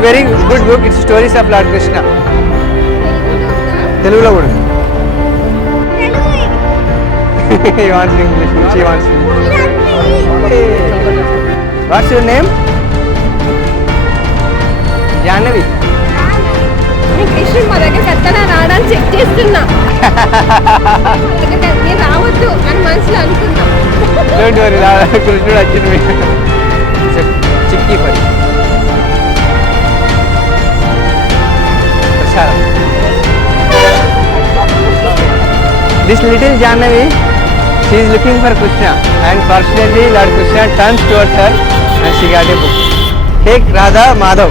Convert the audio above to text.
It's very good book. It's stories of lord Krishna. తెలుగులో కూడా. He wants English. She wants English. What's your name? Jahnavi. కృష్ణుడు మా దగ్గర కత్తనా రావడానికి చెక్ చేస్తున్నా. నేను రావద్దు అని మనసులో అనుకున్నా. డోంట్ వరీ, కృష్ణుడు వచ్చింది. చిక్కి పడి ప్రసారం. This little Jahnavi, she is looking for Krishna, and fortunately Lord Krishna turns towards her and she got a book. Take Radha Madhav.